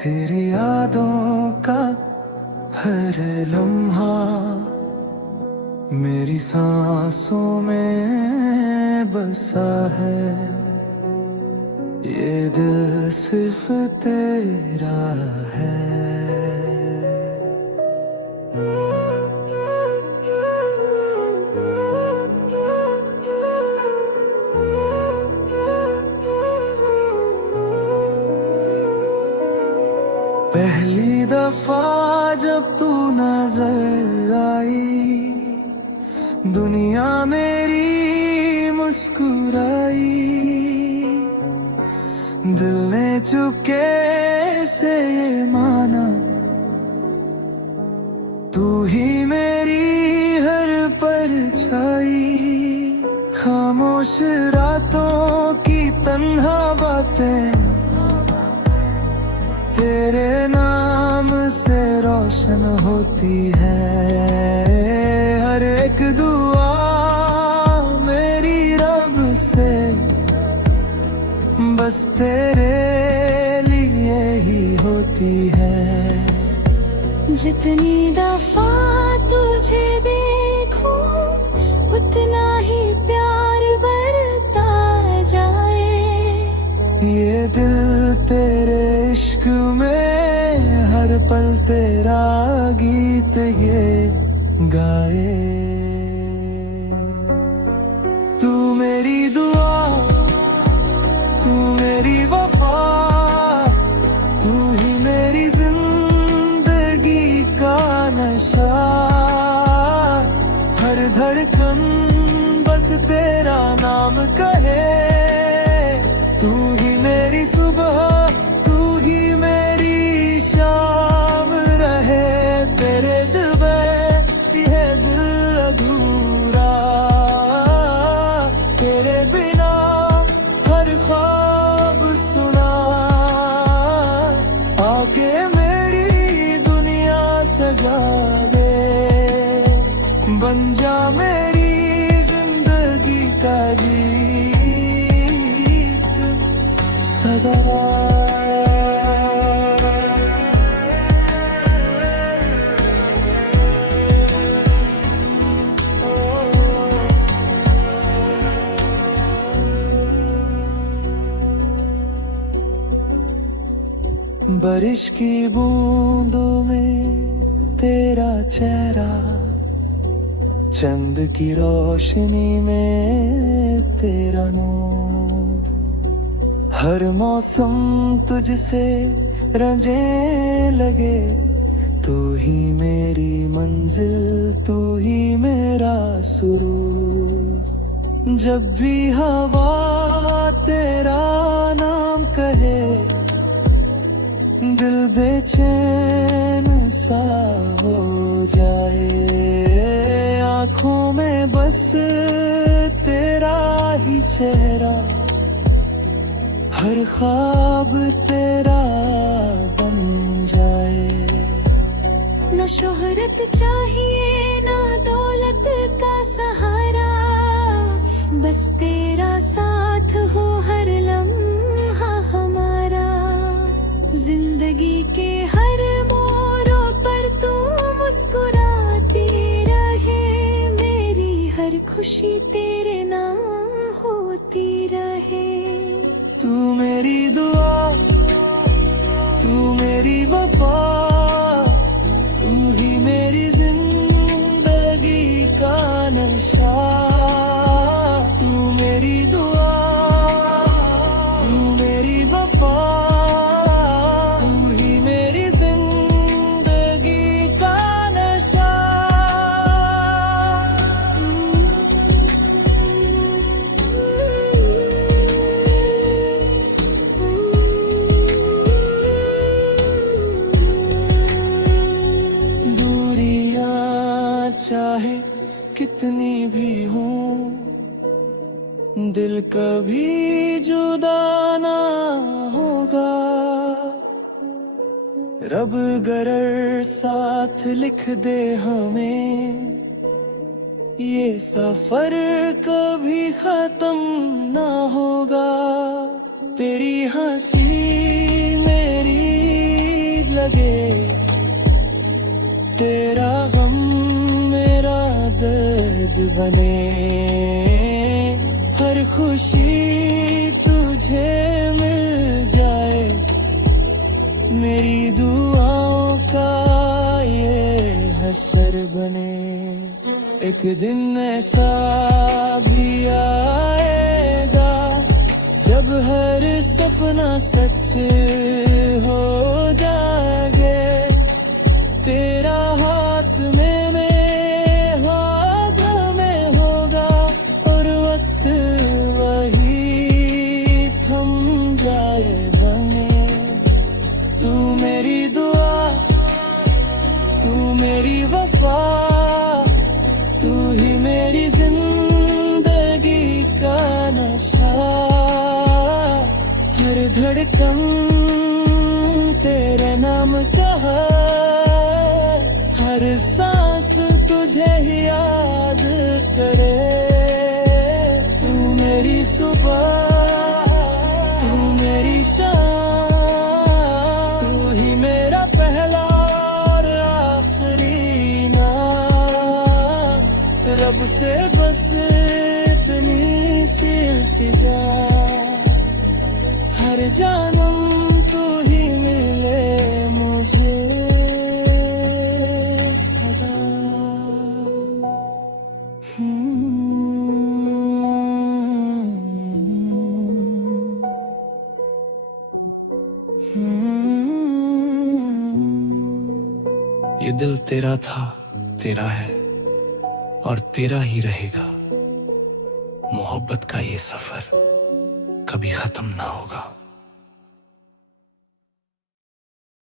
तेरी यादों का हर लम्हा मेरी सांसों में बसा है। ये दिल सिर्फ तेरा है। पहली दफा जब तू नजर आई, दुनिया मेरी मुस्कुराई। दिल ने चुपके से ये माना, तू ही मेरी हर परछाई। खामोश रातों की तन्हा बातें तेरे नाम से रोशन होती है। हर एक दुआ मेरी रब से बस तेरे लिए ही होती है। जितनी दफा तुझे देखूं उतना ही प्यार बढ़ता जाए। ये दिल तेरे इश्क में हर पल तेरा गीत ये गाए। तू मेरी दुआ, तू मेरी वफा, तू ही मेरी जिंदगी का नशा। हर धड़कन बस तेरा नाम कहे। तू ही मेरी सुबह, तू ही मेरी शाम रहे। तेरे दिल में ये दिल अधूरा, तेरे बिना हर ख्वाब सुना। आके मेरी दुनिया सजा दे, बन जा मेरी जिंदगी का गीत सदा। बारिश की बूंदों में तेरा चेहरा, चंद की रोशनी में तेरा नूर। हर मौसम तुझसे रंजे लगे। तू ही मेरी मंजिल, तू ही मेरा सुरूर। जब भी हवा तेरा नाम कहे, दिल बेचैन सा हो जाए। आँखों में बस तेरा ही चेहरा, हर ख्वाब तेरा बन जाए। न शोहरत चाहिए ना दौलत का सहारा, बस तेरा साथ हो हर लम्हा हमारा। जिंदगी के हर मोड़ों पर तू मुस्कुराती रहे। मेरी हर खुशी तेरे नाम होती रहे। तू मेरी दुआ, तू मेरी वफा, तू ही मेरी जिंदगी का नशा। तू मेरी दुआ, तू मेरी वफा, तू ही मेरी जिंदगी का नशा। दूरियां चाहे कितनी भी हूँ, दिल कभी जुदा ना होगा। रब गरर साथ लिख दे हमें, ये सफर कभी खत्म ना होगा। तेरी हंसी मेरी लगे, तेरा गम मेरा दर्द बने। हर खुशी तुझे मिल जाए, मेरी दुआओं का ये हसर बने। एक दिन ऐसा भी आएगा जब हर सपना सच हो जाएगा। तेरा हाथ में मेरे हाथ में होगा, और वक्त वही थम जाए बने। तू मेरी दुआ, तू मेरी वफा, तू ही मेरी जिंदगी का नशा। हर धड़कन तेरे नाम का है, हर सांस तुझे ही याद करे। तू मेरी सुबह, तू मेरी शाम, तू ही मेरा पहला और आखिरी नाम। रब से बस इतनी सी इल्तिजा, हर जानम तू ही मिले मुझे सदा। ये दिल तेरा था, तेरा है और तेरा ही रहेगा। मोहब्बत का ये सफर कभी खत्म ना होगा।